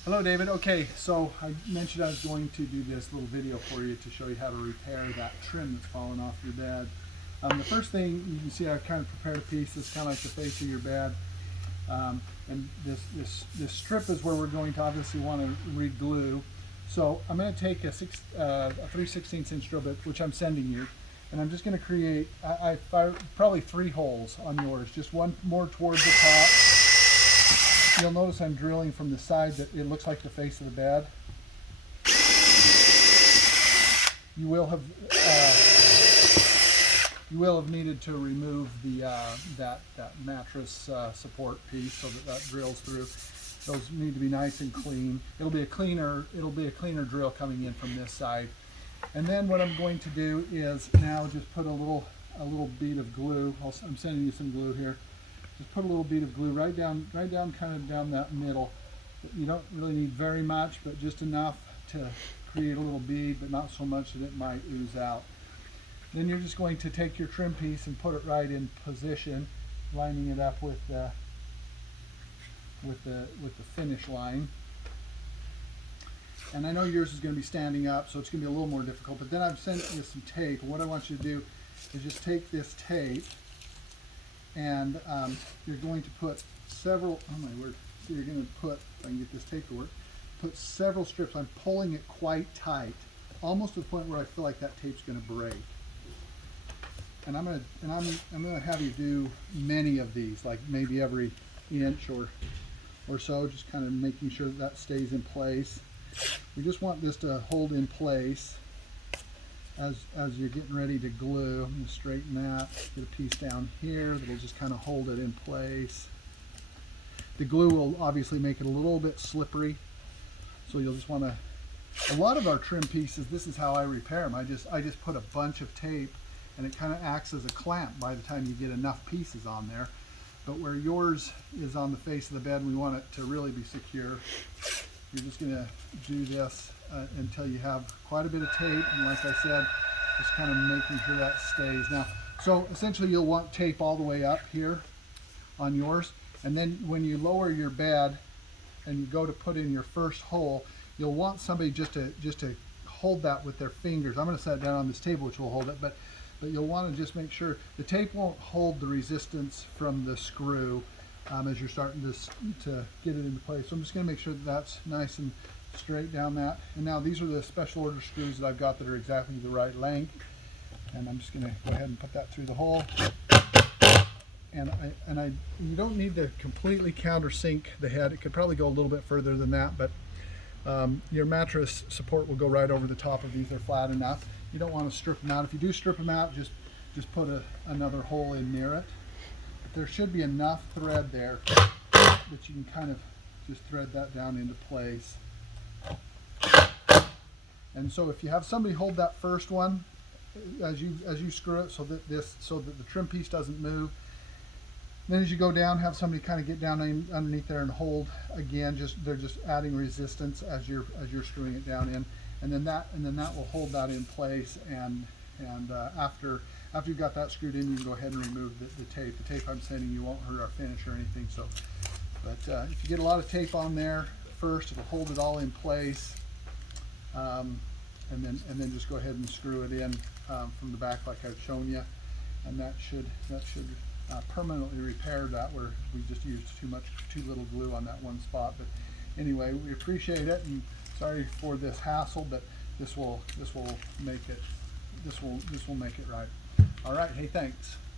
Hello, David. Okay, so I mentioned I was going to do this little video for you to show you how to repair that trim that's fallen off your bed. The first thing you can see, I've kind of prepared a piece that's kind of like the face of your bed. And this strip is where we're going to obviously want to re-glue. So I'm going to take a 3/16 inch drill bit, which I'm sending you, and I'm just going to create probably 3 holes on yours, just one more towards the top. You'll notice I'm drilling from the side that it looks like the face of the bed. You will have needed to remove the that mattress support piece so that drills through. Those need to be nice and clean. It'll be a cleaner drill coming in from this side. And then what I'm going to do is now just put a little bead of glue. I'm sending you some glue here. Just put a little bead of glue right down kind of down that middle. You don't really need very much, but just enough to create a little bead, but not so much that it might ooze out. Then you're just going to take your trim piece and put it right in position, lining it up with the finish line. And I know yours is going to be standing up, so it's going to be a little more difficult, but then I've sent you some tape. And what I want you to do is just take this tape, and you're going to put several, oh my word, so you're going to put, if I can get this tape to work, put several strips. I'm pulling it quite tight, almost to the point where I feel like that tape's going to break. And I'm going to have you do many of these, like maybe every inch or so, just kind of making sure that stays in place. We just want this to hold in place as you're getting ready to glue. I'm going to straighten that, get a piece down here that'll just kind of hold it in place. The glue will obviously make it a little bit slippery, so you'll just want to, a lot of our trim pieces, this is how I repair them. I just put a bunch of tape, and it kind of acts as a clamp by the time you get enough pieces on there. But where yours is on the face of the bed, we want it to really be secure. You're just going to do this until you have quite a bit of tape, and like I said, just kind of making sure that stays. Now, so essentially you'll want tape all the way up here on yours, and then when you lower your bed and you go to put in your first hole, you'll want somebody just to hold that with their fingers. I'm going to set it down on this table, which will hold it, but you'll want to just make sure the tape won't hold the resistance from the screw as you're starting to get it into place. So I'm just going to make sure that that's nice and straight down that. And now these are the special order screws that I've got that are exactly the right length. And I'm just going to go ahead and put that through the hole. And you don't need to completely countersink the head. It could probably go a little bit further than that, but your mattress support will go right over the top of these. They're flat enough. You don't want to strip them out. If you do strip them out, just put another hole in near it. But there should be enough thread there that you can kind of just thread that down into place. And so if you have somebody hold that first one as you screw it, so that the trim piece doesn't move. Then as you go down, have somebody kind of get down underneath there and hold again. They're just adding resistance as you're screwing it down in, and then that will hold that in place. And after you've got that screwed in, you can go ahead and remove the tape. The tape I'm sending you won't hurt our finish or anything. So, but if you get a lot of tape on there first, it'll hold it all in place. And then just go ahead and screw it in from the back like I've shown you, and that should permanently repair that where we just used too little glue on that one spot. But anyway, we appreciate it, and sorry for this hassle, but this will make it right. All right, hey, thanks.